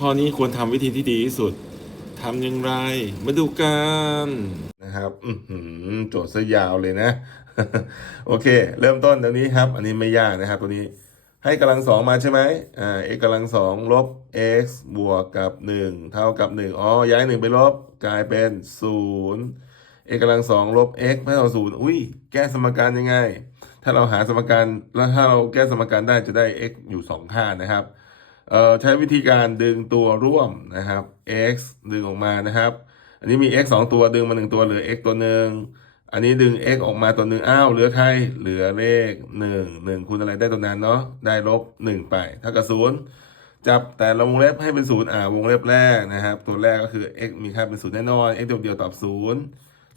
ข้อนี้ควรทำวิธีที่ดีที่สุดทำอย่างไร มาดูกันนะครับอืโจทย์ซะยาวเลยนะ โอเค เริ่มต้นตรงนี้ครับ อันนี้ไม่ยากนะครับ ตัวนี้ให้กำลังสองมาใช่ไหมอ่า x กำลังสองลบ x บวกกับหนึ่งเท่ากับหนึ่งอ๋อ ย้ายหนึ่งไปลบ กลายเป็นศูนย์ x กำลังสองลบ x ไม่เท่าศูนย์อุ้ย แก้สมการยังไง ถ้าเราหาสมการ แล้วถ้าเราแก้สมการได้จะได้ x อยู่สองค่านะครับ เอ่อใช้วิธีการดึงตัวร่วมนะครับ x ดึงออกมานะครับ อันนี้มี x สองตัวดึงมาหนึ่งตัวเหลือ x ตัวหนึ่งอันนี้ดึง x ออกมาตัวหนึ่งอ้าวเหลือใครเหลือเลขหนึ่งหนึ่งคูณอะไรได้ตัวนั้นเนาะได้ลบหนึ่งไปเท่ากับศูนย์จับแต่ละวงเล็บให้เป็นศูนย์อ่าวงเล็บแรกนะครับ ตัวแรกก็คือ x มีค่าเป็นศูนย์แน่นอน x เดียวเดียวตอบศูนย์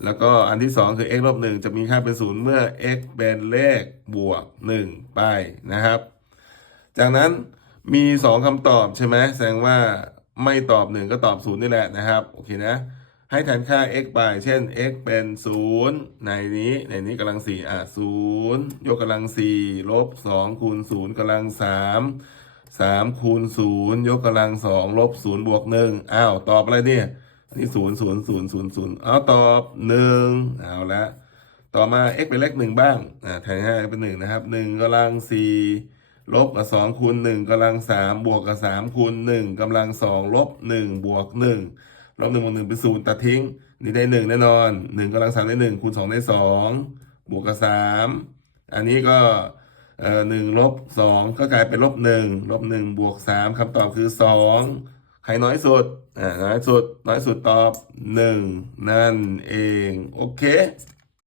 แล้วก็อันที่สองคือ x ลบหนึ่งจะมีค่าเป็นศูนย์เมื่อ x เป็นเลขบวกหนึ่งไปนะครับ จากนั้น มีสองคำตอบใช่ไหมแสดงว่าไม่ตอบหนึ่งก็ตอบศูนย์นี่แหละนะครับ โอเคนะ ให้แทนค่า x ไป เช่น x เป็นศูนย์ในนี้ ในนี้กำลังสี่อะศูนย์ยกกำลังสี่ลบสองคูณศูนย์กำลังสามสามคูณศูนย์ยกกำลังสองลบศูนย์บวกหนึ่งอ้าว ตอบอะไรเนี่ยนนี่ศูนย์ศูนย์ศูนย์ศูนย์ศูนย์เอาตอบหนึ่งเอาละต่อมา x เป็นเลขหนึ่งบ้างอ่าแทนให้เป็นหนึ่งนะครับหนึ่งกำลังสี่ ลบกับสองคูณหนึ่งกำลังสามบวกกับสามคูณหนึ่งกำลังสองลบหนึ่งบวกหนึ่งลบหนึ่งบวกหนึ่งเป็นศูนย์ตัดทิ้ง นี่ได้หนึ่งแน่นอนหนึ่งกำลังสามได้หนึ่งคูณสองได้สองบวกกับสามอันนี้ก็เอ่อหนึ่งลบสองก็กลายเป็นลบหนึ่งลบหนึ่งบวกสามคำตอบคือสองใครน้อยสุดอ่าน้อยสุด น้อยสุดตอบหนึ่งนั่นเอง โอเค